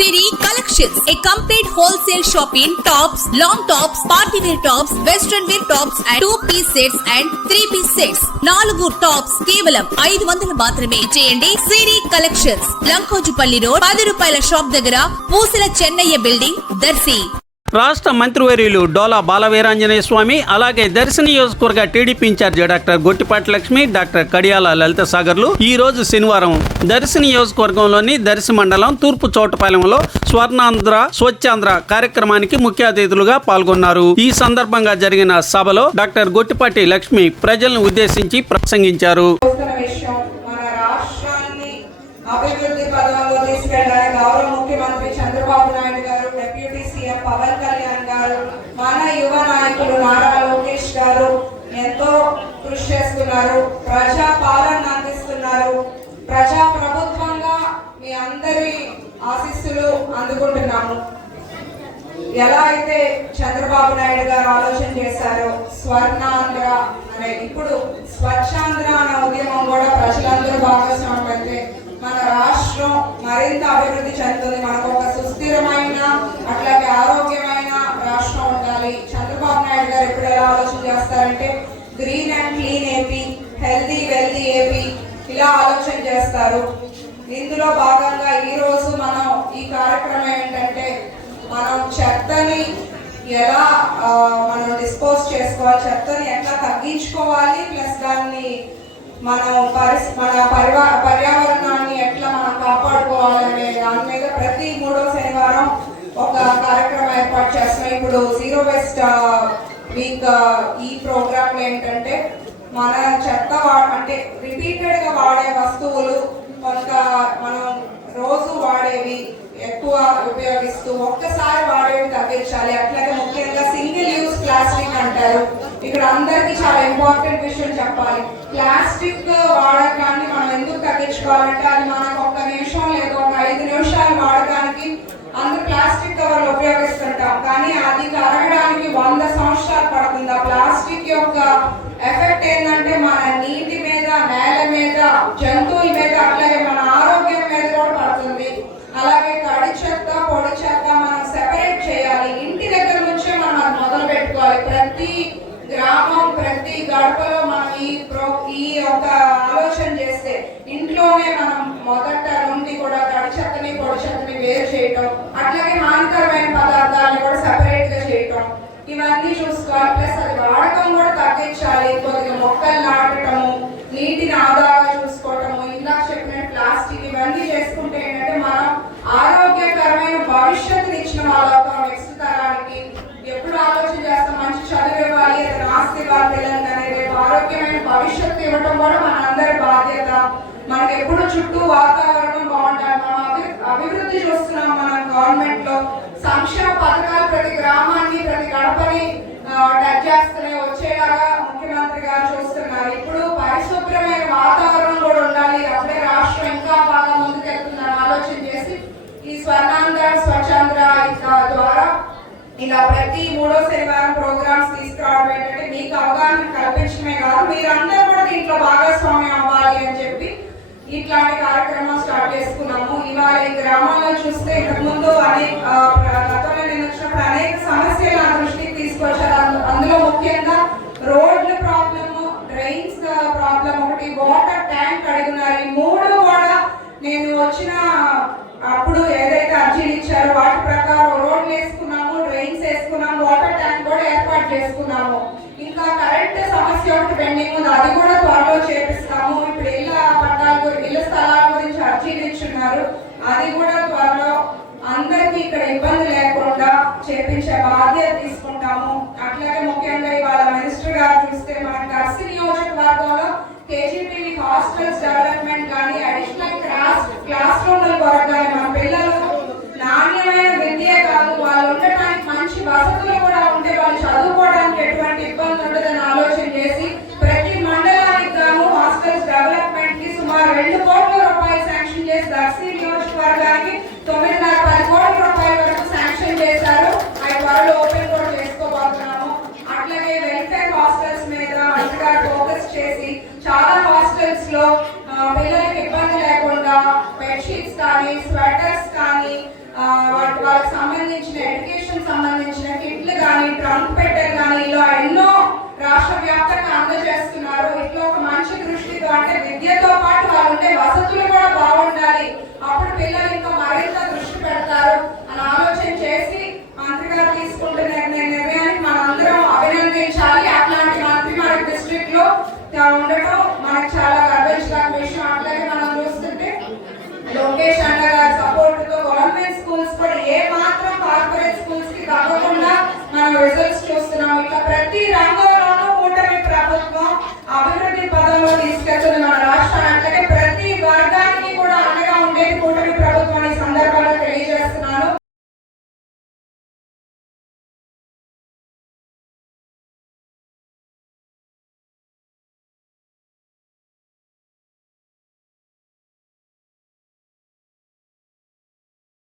Siri Collections, a complete wholesale shop in tops, long tops, party wear tops, western wear tops and 2-piece sets and 3-piece sets. 4 tops కేవలం 500 మాత్రమే. చేయండి సిరి collections, లంకోజుపల్లి road, 10 రూపాయల shop దగ్గర, పూసల Chennaiah building, Darsi. రాష్ట్ర మంత్రివర్యులు డోలా బాలవీరాంజనేయ స్వామి, అలాగే దర్శి నియోజకవర్గ TDP in charge doctor Gottipati Lakshmi, doctor Kadiyala Lalitha సాగర్లు ఈ రోజు శనివారం దర్శి నియోజకవర్గంలోని దర్శి మండలం తూర్పు చోటపాలెంలో స్వర్ణాంధ్ర స్వచ్ఛాంధ్ర కార్యక్రమానికి ముఖ్య అతిథులుగా పాల్గొన్నారు. ఈ సందర్భంగా జరిగిన సభలో డాక్టర్ గొట్టిపాటి లక్ష్మి ప్రజలను ఉద్దేశించి ప్రసంగించారు. అభివృద్ధి పదంలో తీసుకెళ్ళడానికి గౌరవ ముఖ్యమంత్రి చంద్రబాబు నాయుడు గారు, డిప్యూటీ సీఎం పవన్ కళ్యాణ్ గారు, మన యువ నాయకులు నారా లోకేష్ గారు ఎంతో కృషి చేస్తున్నారు. ప్రజా పాలన అందిస్తున్నారు. ప్రజా ప్రభుత్వంగా మీ అందరి ఆశీస్సులు అందుకుంటున్నాము. ఎలా అయితే చంద్రబాబు నాయుడు గారు ఆలోచన చేశారో స్వర్ణాంధ్ర అనే, ఇప్పుడు స్వచ్ఛాంధ్ర అనే ఉద్యమం కూడా ప్రజలందరూ భాగస్వామ్యం అయితే మన రాష్ట్రం మరింత అభివృద్ధి చెందుతుంది. మనకు ఒక సుస్థిరమైన అట్లాగే ఆరోగ్యమైన రాష్ట్రం ఉండాలి. చంద్రబాబు నాయుడు గారు ఎప్పుడు ఎలా ఆలోచన చేస్తారంటే green and clean AP, healthy wealthy AP, ఇలా ఆలోచన చేస్తారు. ఇందులో భాగంగా ఈ రోజు మనం ఈ కార్యక్రమం ఏంటంటే మనం చెత్తని ఎలా మనం డిస్పోజ్ చేసుకోవాలి, చెత్తని ఎట్లా తగ్గించుకోవాలి, ప్లస్ దాన్ని మనం మన పర్యావరణాన్ని ఎట్లా మనం కాపాడుకోవాలనే దాని మీద ప్రతి 3వ శనివారం ఒక కార్యక్రమం ఏర్పాటు చేస్తున్నాం. ఇప్పుడు జీరో వేస్ట్ వీక్ ఈ ప్రోగ్రామ్ ఏంటంటే మన చెత్త అంటే రిపీటెడ్ గా వాడే వస్తువులు, కొంత మనం రోజు వాడేవి ఎక్కువ ఉపయోగిస్తూ ఒక్కసారి వాడేవి తగ్గించాలి. అట్లాగే ముఖ్యంగా సింగిల్ యూజ్ ప్లాస్టిక్ అంటారు. ఇక్కడ అందరికి చాలా ఇంపార్టెంట్ విషయం చెప్పాలి. ప్లాస్టిక్ వాడకాన్ని మనం ఎందుకు తగ్గించుకోవాలంటే అది మనకు 1 నిమిషం లేదా ఒక 5 నిమిషాలు వాడకానికి అందరూ ప్లాస్టిక్ కవర్లు ఉపయోగిస్తుంటాం, కానీ అది కరగడానికి 100 సంవత్సరాలు పడుతుంది. ఆ ప్లాస్టిక్ యొక్క ఎఫెక్ట్ ఏంటంటే మన నీటి మీద, నేల మీద, జంతువుల మీద, అట్లాగే మన ఆరోగ్యం మీద కూడా పడుతుంది. అలాగే తడి చెత్త, పొడి చెత్త మనం సెపరేట్ చేయాలి. ఇంటి దగ్గర నుంచే మనం మొదలు పెట్టుకోవాలి. ప్రతి గ్రామం, ప్రతి గడపలో మనం ఈ ఒక ఆలోచన చేస్తే ఇంట్లోనే మనం మొదట నుండి కూడా తడి చెత్తని, పొడి చెత్తని వేరు చేయటం, అట్లాగే హానికరమైన పదార్థాలను కూడా సెపరేట్ గా చేయటం, ఇవన్నీ చూసుకోవాలి. ప్లస్ అది వాడకం కూడా తగ్గించాలి. కొద్దిగా మొక్కలు నాటటము, నీటిని ఆదాగా చూసుకోవటము, ఇందాక చెప్పిన ప్లాస్టిక్, ఇవన్నీ చేసుకుంటే ఏంటంటే మనం ఆరోగ్యకరమైన భవిష్యత్తుని ఇచ్చిన వాళ్ళతో నెక్స్ట్ తరానికి ఎప్పుడు ఆలోచన చేస్తాం, మంచి చదువు ఇవ్వాలి, అది ఆస్తి వాళ్ళ పిల్లలకి అనేది, ఆరోగ్యమైన భవిష్యత్తు ఇవ్వటం కూడా మన అందరి బాధ్యత. మనకి ఎప్పుడు చుట్టూ వాతావరణం బాగుంటాలి. మనం అభివృద్ధి చూస్తున్నాం. మన గవర్నమెంట్ లో సంక్షేమ పథకాలు ప్రతి గ్రామాన్ని, ప్రతి గడపని టచ్ చేస్తూనే వచ్చేలాగా ముఖ్యమంత్రి గారు చూస్తున్నారు. ఇప్పుడు పరిశుభ్రమైన వాతావరణం కూడా ఉండాలి. అప్పుడే రాష్ట్రం ఇంకా బాగా ముందుకెళ్తుందని ఆలోచన చేసి ఈ స్వర్ణాంధ్ర స్వచ్ఛాంధ్ర ద్వారా ఇలా ప్రతి 3వ శనివారం ప్రోగ్రామ్స్ తీసుకురావడం ఏంటంటే మీకు అవగాహన కల్పించడమే కాదు, మీరందరూ కూడా దీంట్లో భాగస్వామ్యం అవ్వాలి అని చెప్పి ఇట్లాంటి కార్యక్రమాలు స్టార్ట్ చేసుకున్నాము. ఇవాళ ఈ గ్రామాల్లో చూస్తే ఇంతకుముందు గతంలో నేను వచ్చినప్పుడు అనేక సమస్యలు నా దృష్టికి తీసుకొచ్చారు. అందులో ముఖ్యంగా రోడ్ల ప్రాబ్లము, డ్రైన్స్ ప్రాబ్లం ఒకటి, వాటర్ ట్యాంక్ అడుగున్నారు. ఈ 3 కూడా నేను వచ్చిన అప్పుడు ఏదైతే అర్జీలు ఇచ్చారో వాటి ప్రకారం రోడ్లు వేసుకున్నాము, డ్రైన్స్ వేసుకున్నాము, వాటర్ ట్యాంక్ కూడా ఏర్పాటు చేసుకున్నాము. ఇంకా కరెంట్ సమస్య ఒకటి పెండింగ్ ఉంది, అది కూడా త్వరలో చేపిస్తాము. ఇప్పుడు ఇళ్ళ స్థలాల గురించి అర్జీలు ఇచ్చున్నారు, అది కూడా త్వరలో అందరికీ ఇక్కడ ఇబ్బంది లేకుండా చేపించే బాధ్యత తీసుకుంటాము. అట్లాగే ముఖ్యంగా ఇవాళ మినిస్టర్ గారు చూస్తే మన దర్శి నియోజకవర్గంలో కేజీపీవీ హాస్టల్స్ డెవలప్మెంట్ కానీ, అడిషనల్ క్లాస్ రూమ్ల కొరకు కానీ, మన పిల్లలు నాణ్యమైన విద్య కాదు, వాళ్ళు ఉండటానికి మంచి వసతులు కూడా ఉంటే వాళ్ళు చదువు